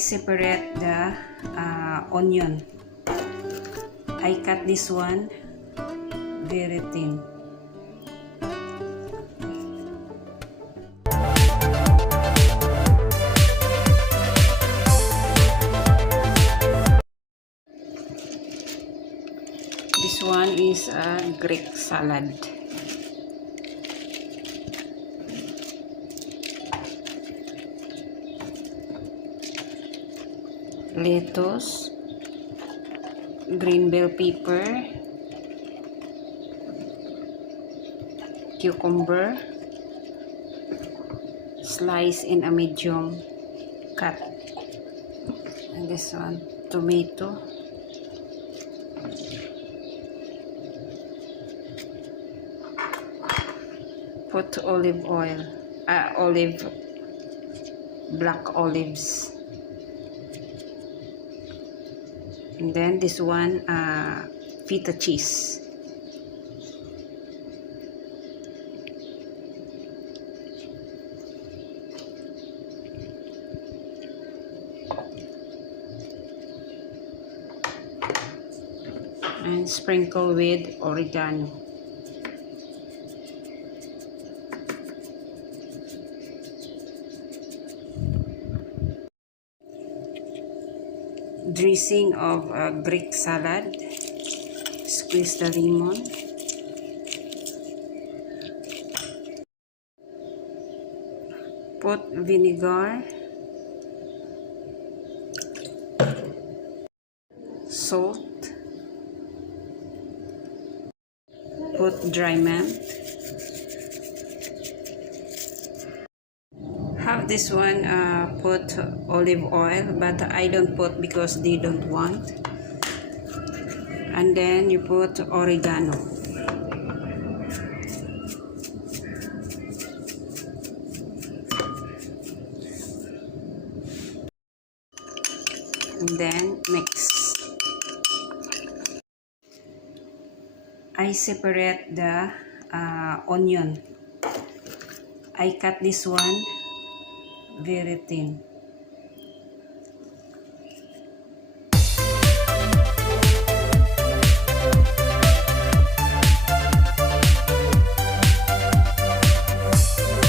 separate the onion. I cut this one very thin. This one is a Greek salad. Lettuce, green bell pepper, cucumber, slice in a medium cut, and this one, tomato, put olive oil, black olives. And then this one, feta cheese. And sprinkle with oregano. Dressing of Greek salad. Squeeze the lemon. Put vinegar, salt, put dry mint. Have this one put olive oil, but I don't put because they don't want. And then you put oregano. And then mix. I separate the onion. I cut this one very thin.